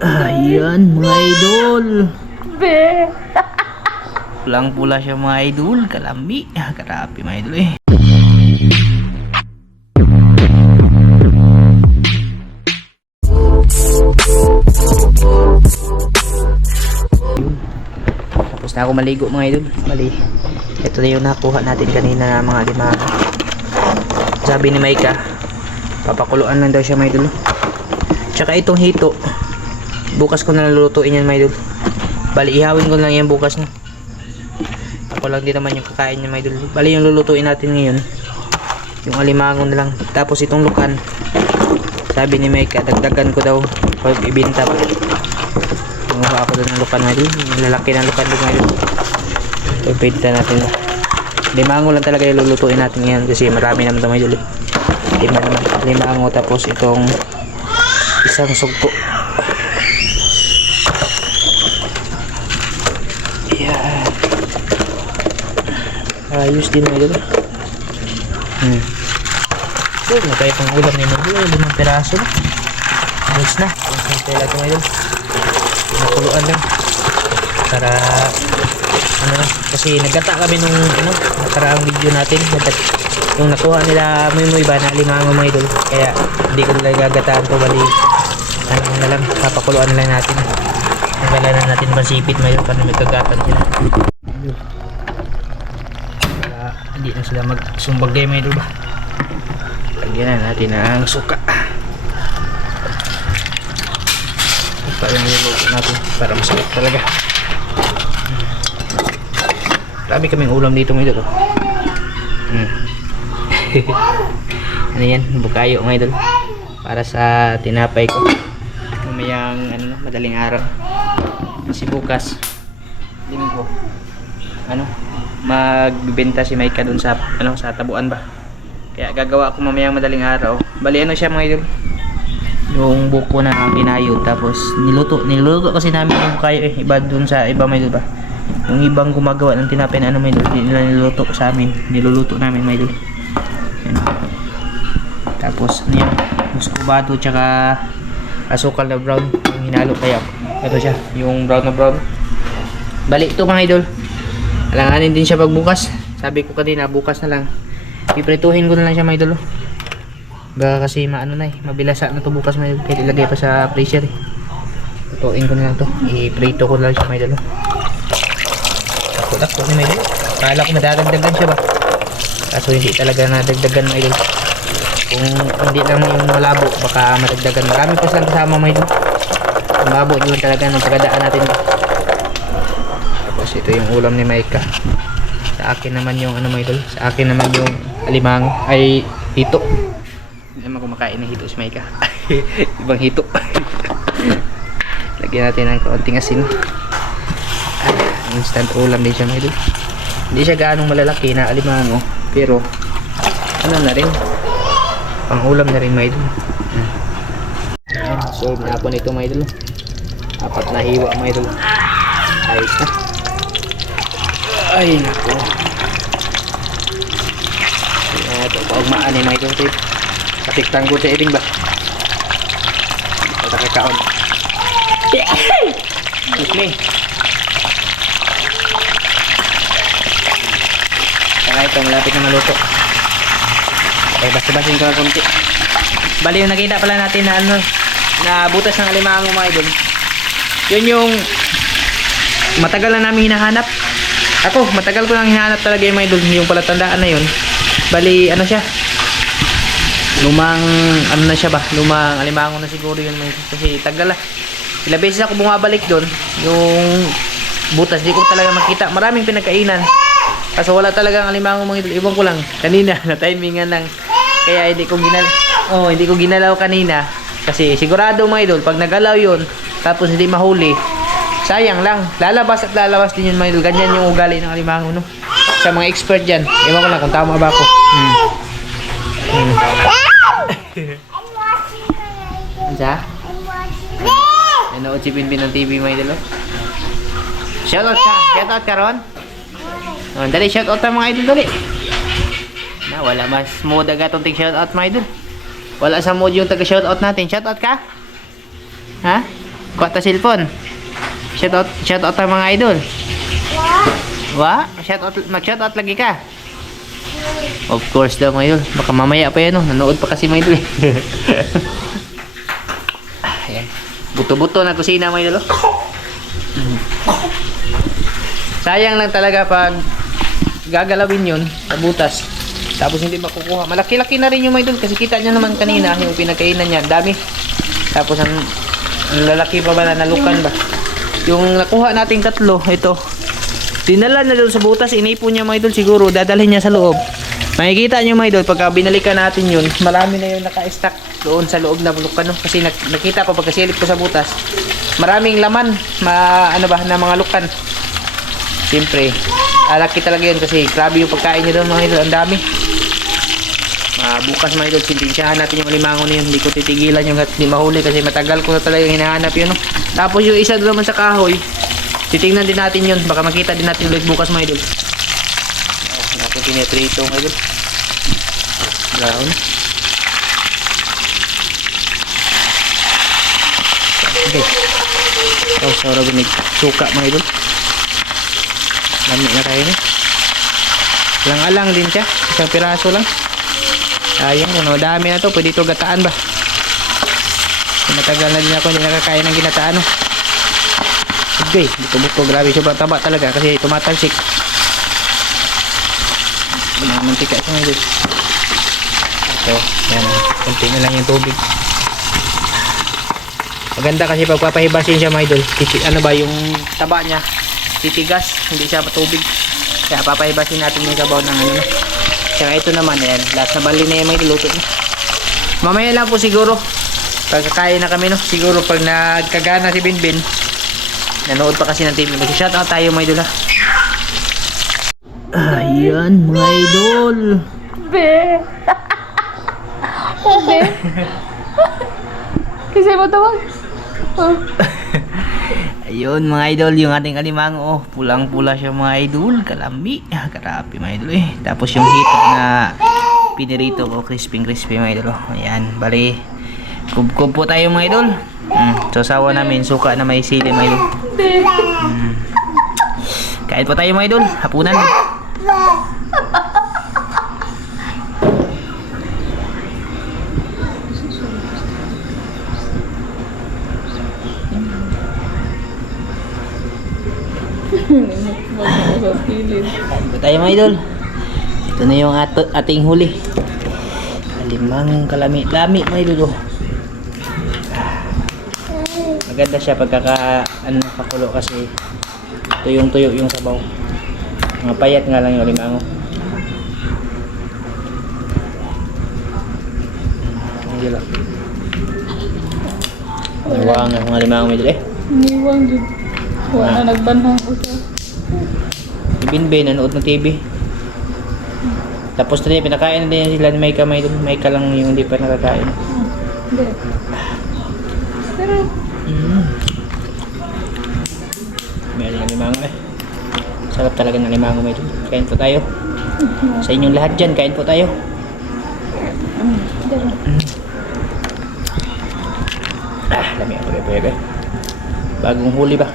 Ayan mga idol. Be. Pulang pula siya mga idol. Kalami. Karapi mga idol eh. Tapos na ako maligo mga idol. Bali, ito na yung nakuha natin kanina mga limaga. Sabi ni Maika, papakuluan lang daw siya mga idol. Tsaka itong hito, bukas ko na lulutuin yan mga idol. Bali, ihawin ko lang yan bukas na. Ako lang din naman yung kakain niya mga idol. Bali, yung lulutuin natin ngayon, yung alimango na lang. Tapos itong lukan, sabi ni Maika, dagdagan ko daw pag ibinta pa. Manguha ako doon ng lukan mga idol. Yung lalaki ng lukan doon mga idol. Pagpinta natin na. Limango lang talaga yung lulutuin natin ngayon kasi marami naman ito mga idol. Limango tapos itong isang sugpo. Ayan. Ayos din mga idol. So, matay pang ulam ni mga idol. 5 piraso na. Ayos na. Ayos na ito mga idol. Nakuluan lang. Para ano lang. Kasi nagkata kami nung nakaraang video natin. Yung nakuha nila muy ba na limango mga idol. Kaya hindi ko nila gagataan to. Bali ano na lang, papakuluan lang natin. Nagala na natin pasipit mga idol para may kagatan sila. Para hindi na sila magsumbagay mga idol ba. Lagyan na natin ang suka. Ito yung niluto natin para masarap talaga. Marami kaming ulam dito mga idol. Ano yan? Bukayo mga idol. Para sa tinapay ko. Mamayang madaling araw. Kasi bukas linggo. Magbibenta si Maika dun sa sa tabuan ba. Kaya gagawa ako mamayang madaling araw. Bali siya mga idol. Yung buko na pinayod tapos niluto kasi namin yung bukayo eh. Iba dun sa iba mga idol ba. Yung ibang gumagawa ng tinapay na may idol, hindi nila niluluto sa amin. Niluluto namin may idol. Yan. Tapos yan, muscovado tsaka asukal na brown yung hinalo kaya ito siya, yung brown na brown. Balik ito mga idol. Alanganin din siya pagbukas. Sabi ko kanina bukas na lang. Piprituhin ko na lang siya mga idol. Baka kasi mabilasa na to bukas mga idol. Kaya ilagay pa sa freezer eh. Lutuin ko na lang to. Iprito ko na lang siya mga idol. Ako ni mga idol. Kala ko madadagdagan siya ba. Kaso hindi talaga nadagdagan mga idol. Kung hindi lang yung malabo baka madagdagan. Marami pa silang kasama mga idol. Malabo yun talaga ng pagkadaan natin. Tapos ito yung ulam ni Maika. Sa akin naman yung mga idol. Sa akin naman yung alimango ay hito. Hindi naman kumakain ng hito si Maika. Ibang hito. Lagyan natin ng kaunting asin. Instant ulam din siya mga idol. Hindi siya gaanong malalaki na alimango, pero na rin pang ulam na rin mga idol. So na po nito mga idol. 4 na hiwa mga idol. Ayos na. Ay nako. Ito paugmaan ni mga idol. Katiktan ko sa iting ba. Ito kakaon. Excuse me. Saka ito malapit na maluto. Okay, basta-basin ko na konti. Bali yung nakita pala natin na na butas ng alimango mga idol. Yun yung matagal na namin hinahanap. Ako, matagal ko lang hinahanap talaga yung mga idol. Yung palatandaan na yun. Bali, siya? Lumang, na siya ba? Lumang alimango na siguro yun. Kasi tagal lah. Ilang beses ako bumabalik doon. Yung butas, di ko talaga makita. Maraming pinagkainan. Kaso wala talagang alimango mga idol. Ibang ko lang. Kanina, na-timingan lang. Kaya hindi ko ginalaw kanina. Kasi sigurado mga idol, pag nagalaw yun, tapos hindi mahuli, sayang lang. Lalabas at lalabas din yun mga idol. Ganyan yung ugali ng alimango, no? Sa mga expert dyan. Ewan ko lang kung tama ba ako. Ansa? Nanood si Binbin ng TV mga idol. Shoutout ka ron? Dali, shoutout ang mga idol dali. Wala mas mood agad itong shoutout mga idol. Wala sa mood yung taga shoutout natin. Shoutout ka? Ha? Kuha ta cellphone. Shout out ang mga idol. Mag-shout out lagi ka. Of course daw mga idol. Baka mamaya pa yan, no? Nanood pa kasi mga idol. Ayan. Buto-buto na kusina mga idol. Sayang lang talaga pag gagalawin yun sa butas. Tapos hindi makukuha. Malaki-laki na rin yung mga idol. Kasi kita nyo naman kanina yung pinagkainan niya. Dami. Tapos ang lalaki pa ba na nalukan ba? Yung nakuha nating tatlo, ito. Dinala na doon sa butas. Inipon niya mga idol siguro. Dadalhin niya sa loob. Makikita nyo mga idol. Pagka binalikan natin yun, marami na yung naka-stack doon sa loob na lukan. No? Kasi nakita ko pagkasilip ko sa butas. Maraming laman. Na mga lukan. Siyempre. Laki talaga yun kasi grabe yung pagkain niya doon mga idol. Ang dami. Bukas mga idol, sintensyahan natin yung alimango na yun. Hindi ko titigilan yung hindi mahuli kasi matagal ko na talaga yung hinahanap yun. No? Tapos yung isa doon naman sa kahoy, titingnan din natin yun. Baka makita din natin ulit bukas mga idol. Natin pinitrito mga idol. Brown. Okay. Sarap yung suka mga idol. Lami na tayo ni. Lang-alang din siya. Isang piraso lang. Ayun, dami na to. Pwede ito gataan ba? Matagal na din ako hindi nakakain ng ginataan. No? Okay, buto-buto. Grabe, sobrang taba talaga kasi tumatalsik. Mantika siya ngayon. So, yan. Kunti na lang yung tubig. Maganda kasi pagpapahibasin siya mga idol. Ano ba, yung taba niya titigas, hindi siya matubig. Kaya papahibasin natin yung sabaw ng ano. Kaya ito naman, yan. Last na bali na yung may luto na. Mamaya lang po siguro. Pagkakain na kami, no? Siguro pag nagkagana si Binbin, nanood pa kasi ng TV. Mag-shoutout tayo, mga idol, ha? Ayan, mga idol. Be. Be. Kasi mo tawag. Oh. Ayun mga idol, yung ating alimango, oh, pulang-pula siya mga idol, kalami, karapi mga idol eh. Tapos yung hito na pinirito ko, crispy mga idol, oh. Ayan, bali, kub-kub po tayo mga idol. Sasawa namin, suka na may sili mga idol. Kain po tayo mga idol, hapunan. Kain po tayo mga idol. Ito na yung ating huli. Alimang kalami-lami mga idol. Maganda siya pagkakakulo kasi tuyong-tuyo yung sabaw. Mga payat nga lang yung alimango. Ang gila. Iwang ang mga alimango mga idol eh. Iwang dyan. Wala na nagbanhang ko siya. Binbin, nanood ng TV. Tapos na din, pinakain na din sila ni Maika. Maika lang yung hindi pa nakakain. Hindi. Pero, may alimango eh. Sarap talaga ng alimango may ito. Kain po tayo. Sa inyong lahat dyan, kain po tayo. Lami ako eh. Bagong huli ba?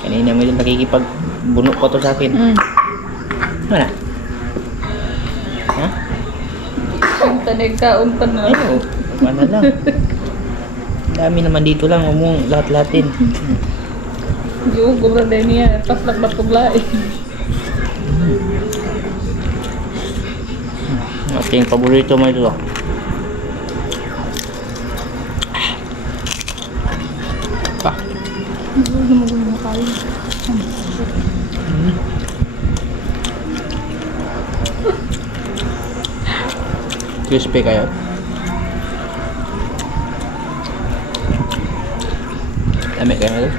Kanina may nakikipag-bunok ko to sa akin. Mana? Ha? ang tanigkaon pa na. Ay, ano lang. Dami naman dito lang. Umong lahat-lahatin. Yung gubra din niya. Paslak batuglain. Ating paborito mo ito. Pa. Hindi mo gawin makain. Crispy kayo. Dami kayo na ito.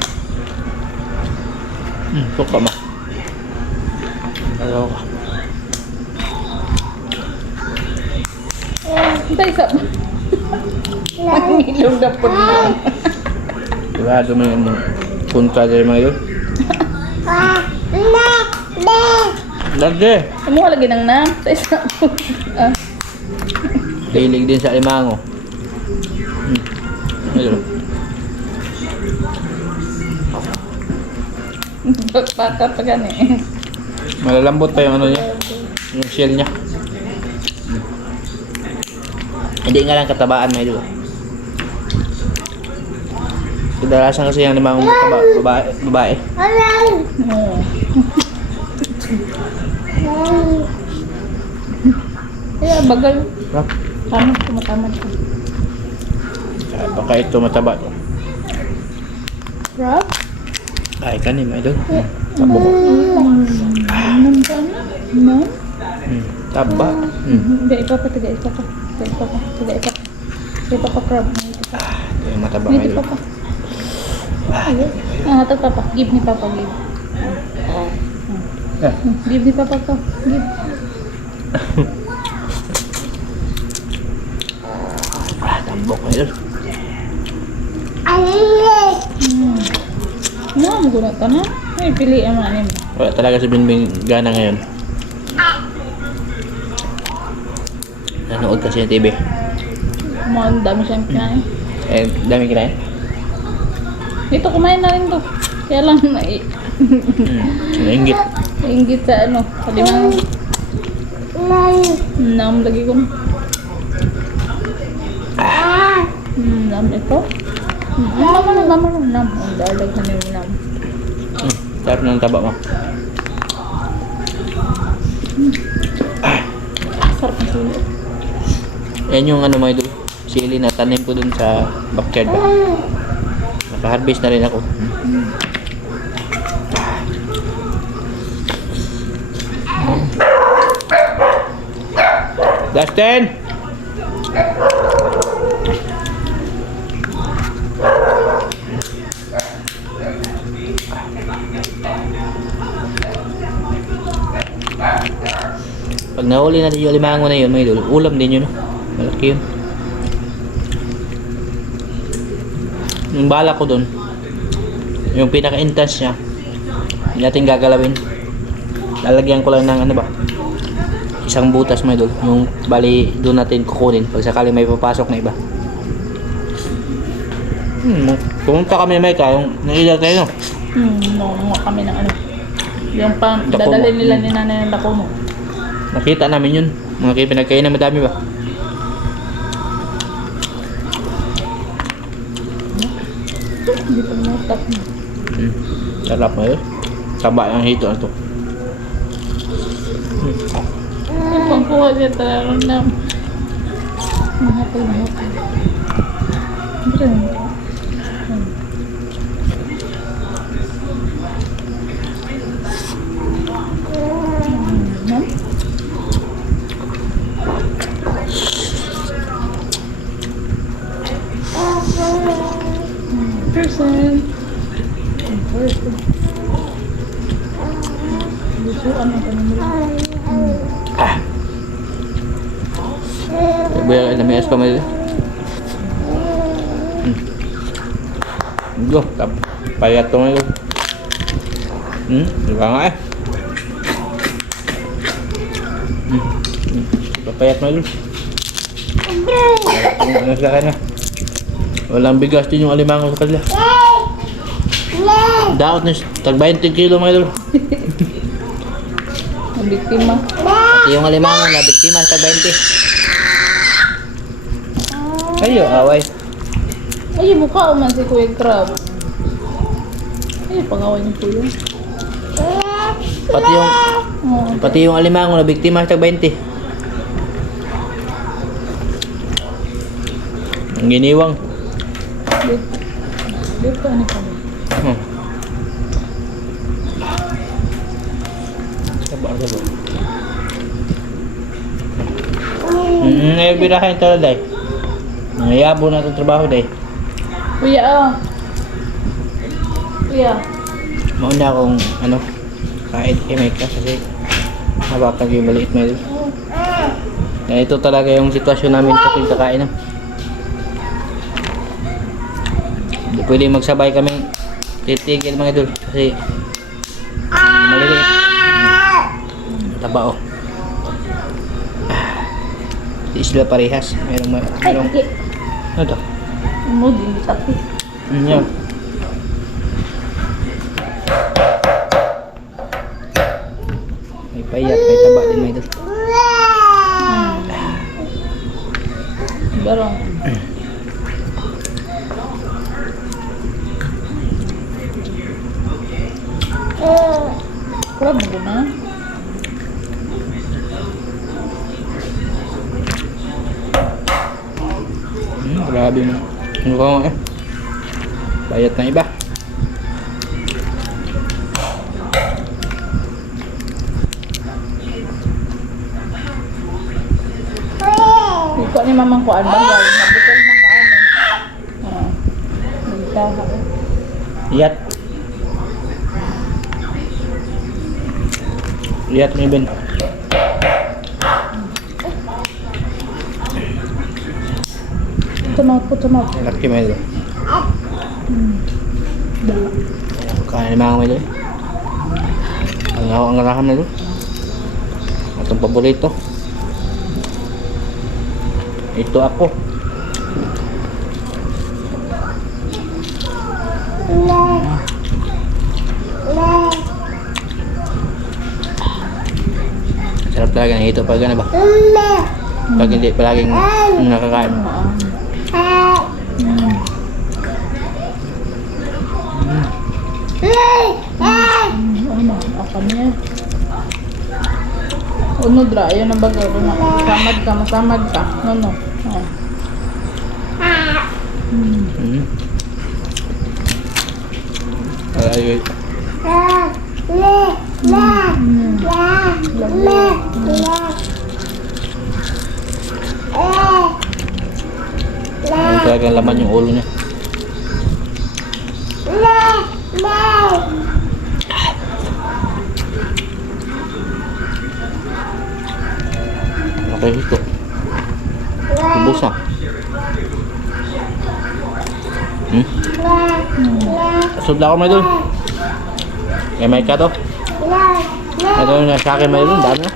Suka ba? Ayaw ka. Hintay sa... Mangilog na po niya. Sigurado mo yung punta dyan mga yun. Lagi! Amo lagi nang na. Sa isa. Hilig din sa alimango. Ayun. Bata pa gani. Malalambot pa yung ano niya. Yung shell niya. Hindi nga lang katabaan may dito. Kadalasan kasi yung limang babae. Oo. Kaya bagal. Ha? Tamad, tumatamad ka. Baka ito mataba. Rob? Ay, kanin may doon. Tabo. Nam ka na? Nam? Taba. Hindi, ipapatiga, ipapa. Tiga, ipapa. Ipapa crab. Ito yung mataba may Ngiti doon. papa. Ito papa. Give ni papa, give. Give ni papa ko. Give. Tambok may doon. Guna ka na. Ay, pili ang mga anim. Wala talaga si Binbing gana ngayon. Nanood kasi ng TV. Mga dami siyang kinain. Eh, dami kinain. Dito, kumain na rin to. Kaya lang, Nainggit. nainggit sa ano, kalimang. Nam, lagi ko. Nam ito. Nam. Ang dalaghan yung nam. Sarap ng taba mo. Sarap ng sulo. Yan yung ano mga idol. Sili na tanim ko dun sa backyard ba. Naka-harvest na rin ako. Dustin! Pag nahuli natin yung limango na yun, mga idol, ulam din yun. Malaki yun. Yung bala ko dun, yung pinaka-intense niya, hindi natin gagalawin. Lalagyan ko lang ng ano ba, isang butas mga idol. Yung bali doon natin kukunin pag sakali may papasok na iba. Pumunta kami may ka, yung nailag tayo no? Nangunga kami ng ano. Yung Dako mo. dadalhin nila ni nanay ng dako mo. Nakita namin yun. Mga kayo pinagkain na madami ba? Hindi pa natak mo. Sarap mo yun. Taba yung hito na to. Yung pangkuha niya talagang nam. Mahapal. Ano nam? Person. Lusuan ang kanila. Buya namias pa mo yun. Go, payat to ngayon. Diba nga eh. Papayat mo yun. Ano sa akin na? Walang bigas din yung alimango sa kanila. Daot na tag 20 kilo mga idol. Ang biktima. Pati yung alimango na biktima sa tag 20. Ayo, away. Ay, mukha man si Kuya Crab. Ay, pangaway niyo po yun. Pati yung alimango na biktima sa tag 20. Ang giniwang. Dito, ano kami? Saba. Ay, birahin ito na, day. Nangayabo na itong trabaho, day. Kuya, Mauna akong, kahit imay ka kasi mabakag yung maliit na yun. Ito talaga yung sitwasyon namin sa kakain. Hindi pwede magsabay kami titigil mga idol kasi maliliit. Taba oh. Di sila parehas. Merong ay, ano to? mo din, tapi. Yan. Payat, may taba din may idol. Garong. Crab mo na. Grabe mo. Ano ka nga eh? Payat na iba. Iko ni mamang kuan ba? Nabutol man kaano. Nagtaha. Iyat. Iyat ni Ben. Tumaw. Laki mo idol. Kain mga mga idol. Ang ngarahan na idol. Atong paborito. Ito ako. Sarap talaga ng ito pag ano ba? Pag hindi palaging nakakain. Ano? Akan niya. Uno dra, yun ang bagay. Masamad ka. No. Ay, ay talagang laman yung ulo niya. Okay, ito. Ubus na. Sudla ako may doon. May ka to. Ito yung sa akin may doon. Dami na.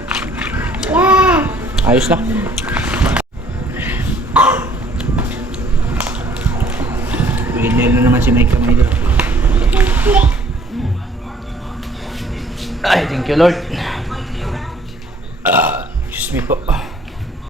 Ayos na. Winner na naman si Mike may doon. Ay, thank you Lord. Excuse me po.